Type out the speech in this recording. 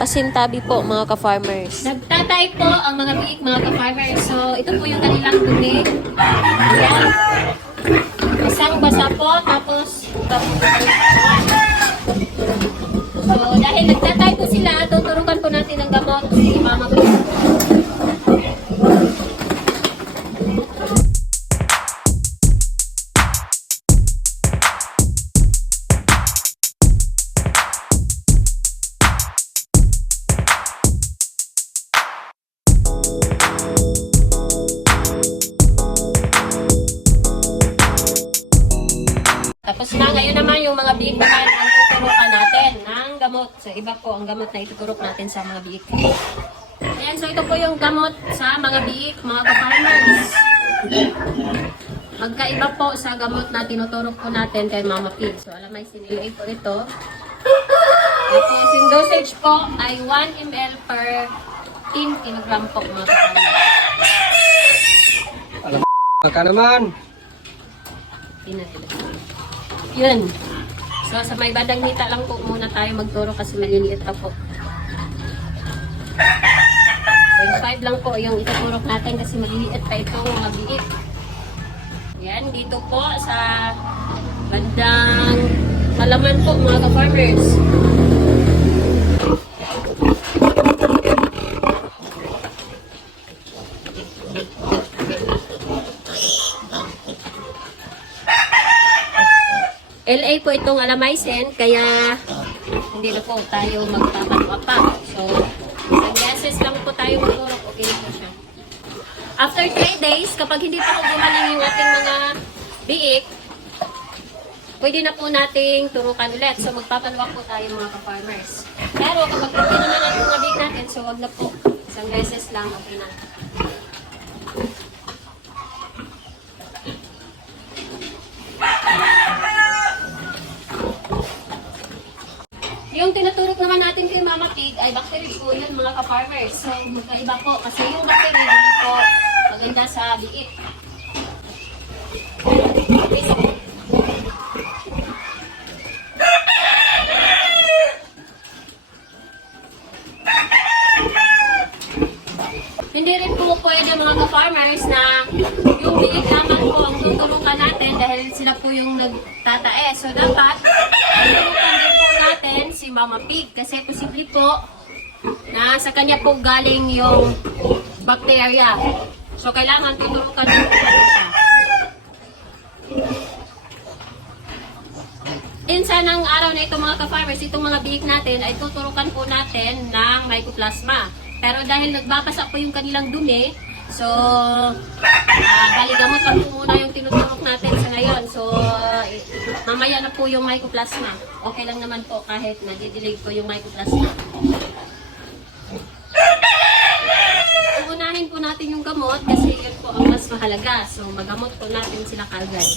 Pasintabi po mga ka-farmers. Nagtatay po ang mga biik, mga ka-farmers. So, ito po yung kanilang dumi. Ayan. Isang basa po, tapos Tapos na, ngayon naman yung mga biik naman ang tuturukan natin ng gamot. So, iba po ang gamot na ituturok natin sa mga biik. Ayan, so ito po yung gamot sa mga biik, mga ka-farmers. Magkaiba po sa gamot na tinuturok po natin kay Mama Pig. So, alam may sinilay po ito. Tapos, yung dosage po ay 1 ml per 10 kilogram po, mga ka-farmers. Baka naman. Pinatila. Yun. So, sa may badang hita lang po muna tayo magturo kasi maliliit pa po. 0.5 lang po yung ituturok natin kasi maliliit pa itong mga biik. Yan, dito po sa bandang malaman po mga ka-farmers. LA po itong alamycin, kaya hindi na po tayo magpapanwa pa. So, isang beses lang po tayo magturok, okay na po siya. After 3 days, kapag hindi pa po gumaling yung ating mga biik, pwede na po nating turukan ulit. So, magpapanwa po tayo mga ka-farmers. Pero kapag hindi naman ang mga biik natin, so wag na po. Isang beses lang, okay na. Yung tinuturok naman natin kay Mama Pig ay bacteria po yun mga ka-farmers. So magkaiba po kasi yung bacteria hindi po maganda sa biik. Hindi rin po pwede mga ka-farmers na yung biik naman po ang tuturukan natin dahil sila po yung nagtatae. So dapat tuturukan din po natin si Mama Pig kasi posible po na sa kanya po galing yung bacteria. So kailangan tuturukan po siya. Ng araw na ito mga ka-farmers, itong mga biik natin ay tuturukan po natin ng mycoplasma. Pero dahil nagbabasa po yung kanilang dumi, so uh, baligamot pa po muna yung tinuturok natin sa ngayon. So eh, mamaya na po yung mycoplasma. Okay lang naman po kahit nadidilig po yung mycoplasma. Uunahin po natin yung gamot kasi yun po ang mas mahalaga. So magamot po natin sila kagad.